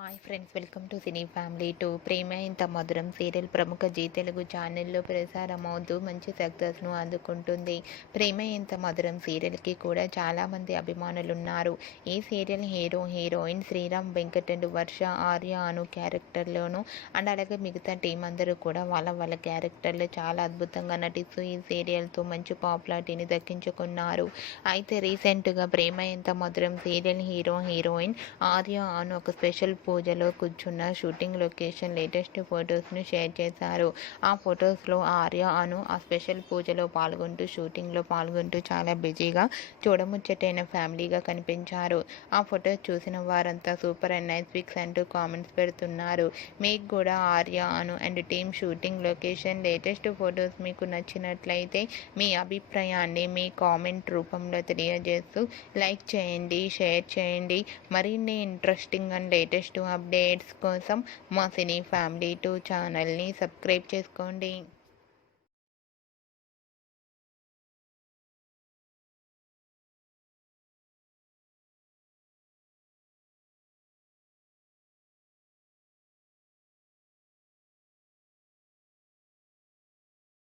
Hi friends, welcome to cine family two. Prema Intha Madhuram serial ప్రముఖ G Telugu ఛానల్లో ప్రసారమవుతూ మంచి సక్సెస్ను అందుకుంటుంది. ప్రేమ ఇంత మధురం సీరియల్కి కూడా చాలామంది అభిమానులు ఉన్నారు. ఈ serial heroine Sriram Venkat and Varsha, Arya Anu క్యారెక్టర్లోను అండ్ అలాగే మిగతా టీం అందరూ కూడా వాళ్ళ క్యారెక్టర్లు చాలా అద్భుతంగా నటిస్తూ ఈ సీరియల్తో మంచి పాపులారిటీని దక్కించుకున్నారు. అయితే రీసెంట్గా ప్రేమ ఇంత మధురం సీరియల్ హీరోయిన్ ఆర్య అను ఒక స్పెషల్ పూజలో కూర్చున్న షూటింగ్ లొకేషన్ లేటెస్ట్ ఫొటోస్ను షేర్ చేశారు. ఆ ఫొటోస్లో ఆర్య అను ఆ స్పెషల్ పూజలో షూటింగ్లో పాల్గొంటూ చాలా బిజీగా చూడముచ్చటైన ఫ్యామిలీగా కనిపించారు. ఆ ఫొటోస్ చూసిన వారంతా సూపర్ అండ్ నైస్ పిక్స్ అంటూ కామెంట్స్ పెడుతున్నారు. మీకు కూడా Arya Anu and team shooting location latest photos మీకు నచ్చినట్లయితే మీ అభిప్రాయాన్ని మీ కామెంట్ రూపంలో తెలియజేస్తూ లైక్ చేయండి, షేర్ చేయండి. మరిన్ని ఇంట్రెస్టింగ్ అండ్ లేటెస్ట్ అప్డేట్స్ కోసం మా సినీ ఫ్యామిలీ 2 ఛానల్ని సబ్స్క్రైబ్ చేసుకోండి.